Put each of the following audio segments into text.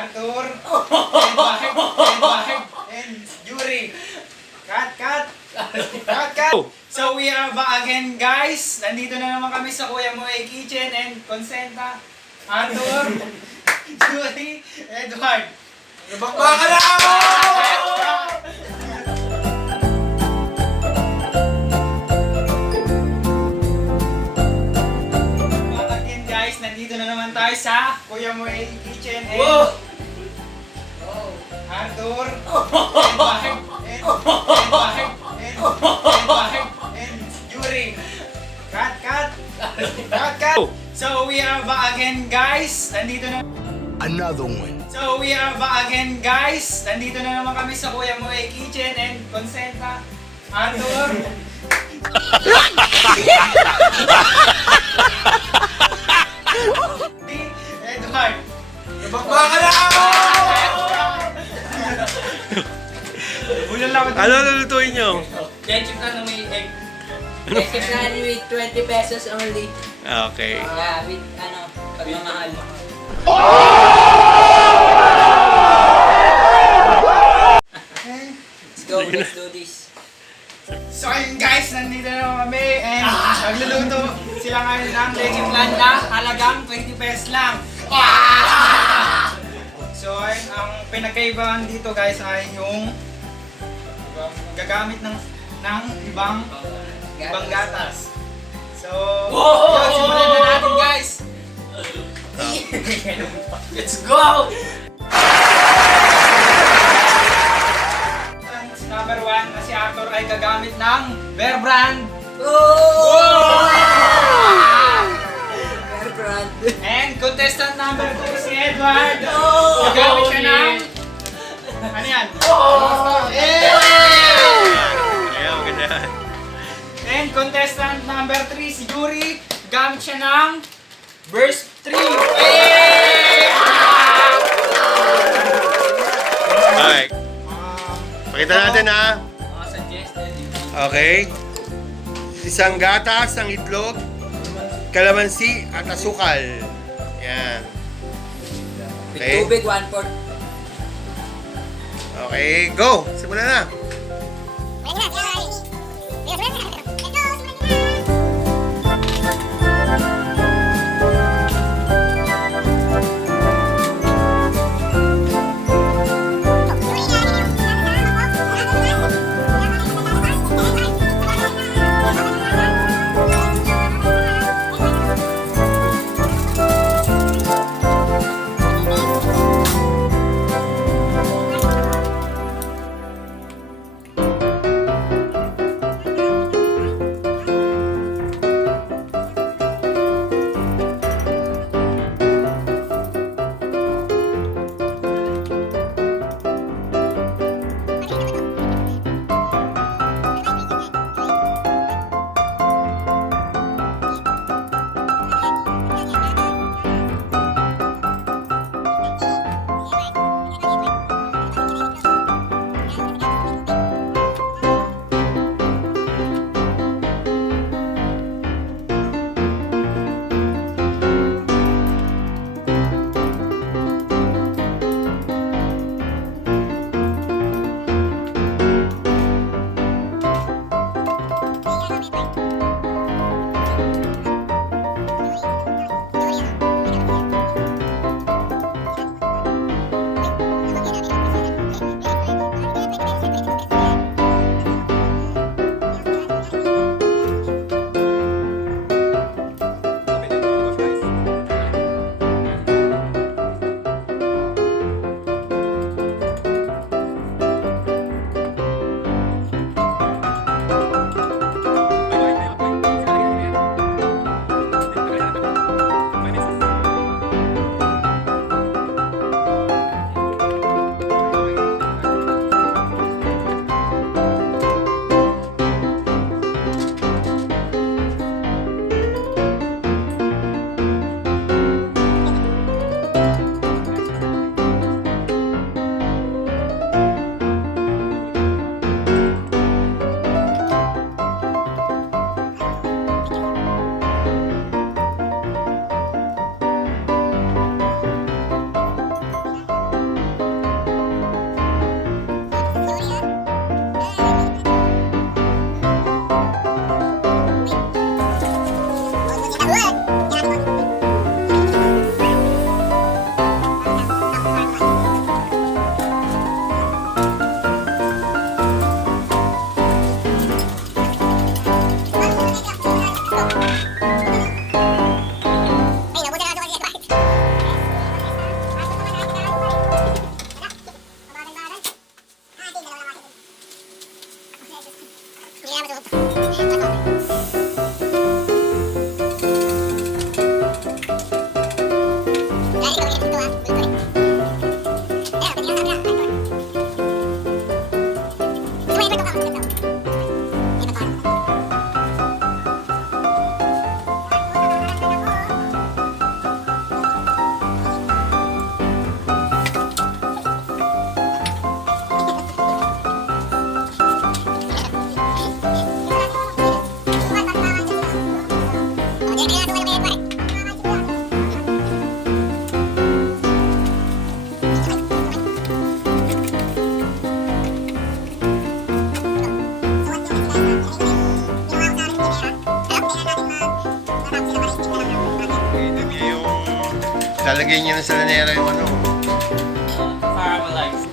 Arthur, Eduard, and Juri. Cut. So we are back again, guys. Nandito na naman kami sa Kuya Moe Kitchen and Consenta. Arthur, Juri, Eduard. Baka na! Back again, guys. Nandito na naman tayo sa Kuya Moe Kitchen and Arthur, Eduard, and Juri. Cut. So we are back again, guys. Nandito na. Another one. So we are back again, guys. Nandito na naman kami sa Kuya Moe Kitchen and Consenta. Arthur. Eduard. Baka na! Ulan lang. Ano lulutuin nyo? Leche flan na may egg. Leche flan with 20 pesos only. Okay. Yeah, with pagmamahal. Let's do this. So ayun, guys, nandito na naman kami and nagluluto sila ngayon ng leche flan na halagang 20 pesos lang. So ayun, ang pinagkaibahan dito, guys, ay yung gagamit ng ibang gatas. So, yun, simulan na natin, guys. Let's go! Number 1 na si Arthur ay gagamit ng Bear Brand. Bear Brand. And contestant number 2 si Eduard. Gagamit siya ng... Ano yan? Ayaw, ganyan. And contestant number 3 si Juri. Gamit siya ng Burst 3. Okay. Pakita natin ha. Mga suggested. Okay. Isang gatas, ang itlog, kalamansi, at asukal. Yan. With Okay. tubig, 1/4. Okay, go! Simulan na! Nilagay niya na sa lanera yung ano. Caramelize.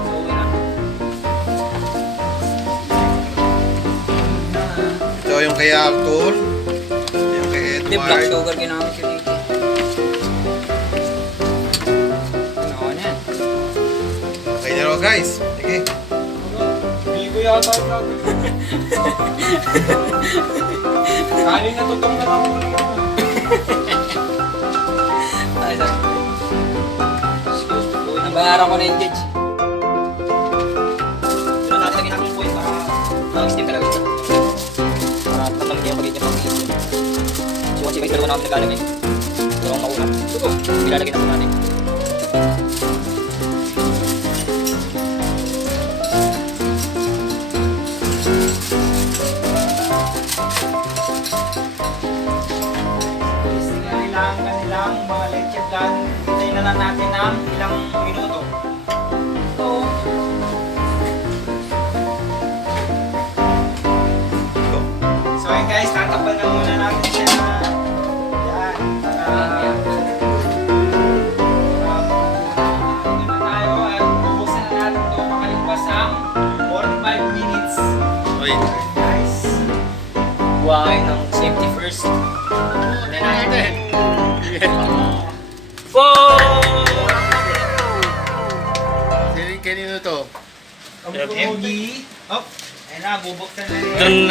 So, yun na. Ito yung kay Arthur. Ito yung kay Hindi, black Eduard. sugar ginamit yun dito. Ano na yan? Okay na raw guys. Sige. Hindi ko yata yung natin. Kanin na tutong na ako naman. Ay, sorry. Nabayaran ko na yung judge. So, natin natin yung point para mag-steam talaga ito. Para tatalagin yung pagiging pag-iisip. So, kasi may dalawa na kami naglalagay. Ito ang mauna. Ilalagay na po natin. Kanilang mga leche flan. Hintayin na lang natin ng ilang minuto. So, so yun guys, tatakpan na muna natin siya. Yan. Ano na tayo at bubuksan na natin ito makalipas ang 45 minutes. Oy. Guys. Buhay ng safety first. Then natin. Kanino to? FG. Oh, ayun na, bubuksan na yun. Doon,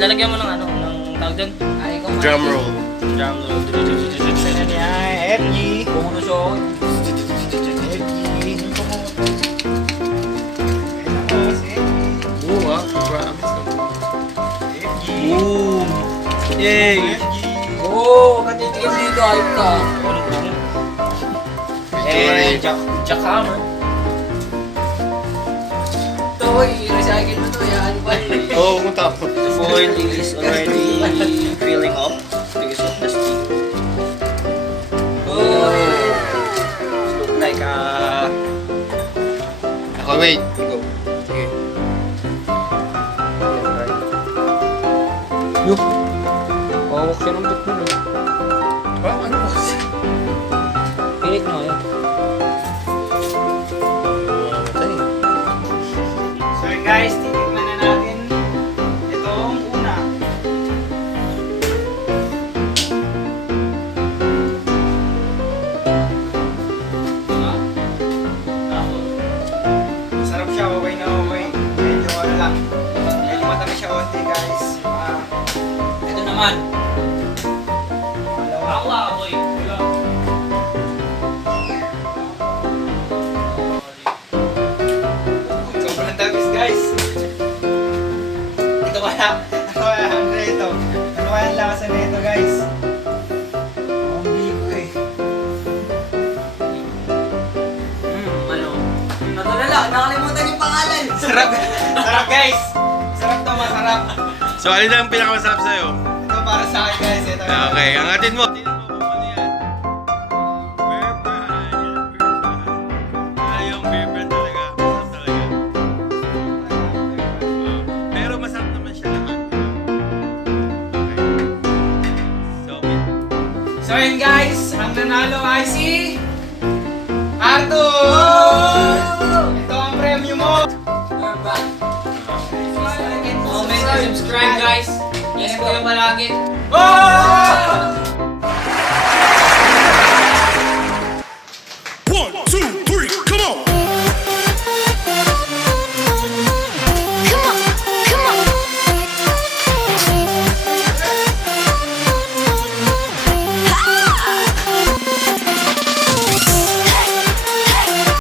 lalagyan mo ng ano, ng tawag doon. Ay, ikaw Drum roll. Drum roll. Bubuksan na niya, FG. Pumunod siya ako. Oo ah. Promise. Boom! Yay! Oo, katitigil dito, ayun ka. Juri. Jackhammer. Ito, i-recycle mo ito, yan pa. Oo, kung tapos. The foil is already filling up because of the steam. Oh! Look like a... Ako, wait. Go. Sige. Yup! Hawak siya ng bit mo. Ano ba? Pilit na yan. So yun guys, titikman na natin itong una. Masarap siya, okay na okay. Medyo ano lang. Medyo matamis siya konti guys. Ito naman. Malawa. boy. Sobrang tamis guys. Ito kaya, ano ito? Ano kaya ang lasa na ito guys? Ang bigo eh. Ano? Natulala, nakalimutan yung pangalan. Sarap, sarap guys. Sarap to, masarap. So, alin ang pinakamasarap sa'yo? Ito para sa akin guys. Ito. Okay, angatin mo. Tingnan mo kung ano yan. Bear brand. Yung bear brand talaga. Masarap talaga. Pero masarap naman siya lahat. Okay. So yun guys, ang nanalo ay si Arthur! Ito ang premyo mo! Comment, subscribe guys. Yes po yung palagi. Oh!